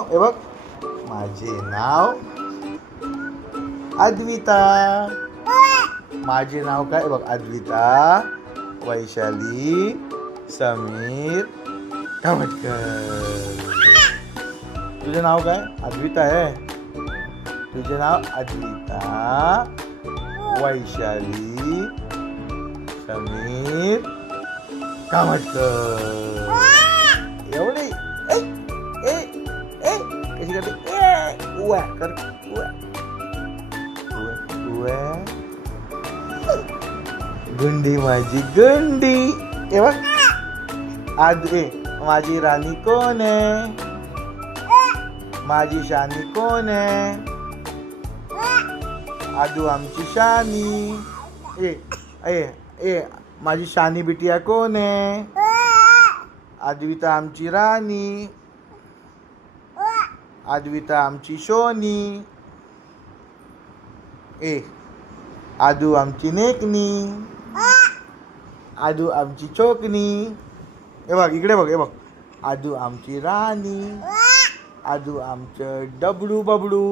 हे बघ, माझे नाव अद्विता. माझे नाव काय बघ, अद्विता, वैशाली, समीर, कामटकर. तुझे नाव काय? अद्विता आहे. तुझे नाव अद्विता, वैशाली, समीर, कामटकर. एवढे कशी करते? उवा कर, उवा उवा. गुंडी माझी गुंडी. हे बघ, माझी राणी कोण आहे? माझी शानी कोण आहे? आदू आमची शानी. ए ए ए माझी शानी बिटिया कोण आहे? अद्विता आमची राणी. अद्विता आमची शोनी. आदू आमची नेकनी. आदू आमची चोकनी. हे बघ, इकडे बघ, हे बघ. आदू आमची राणी. आदू आमचं डबडू बबडू.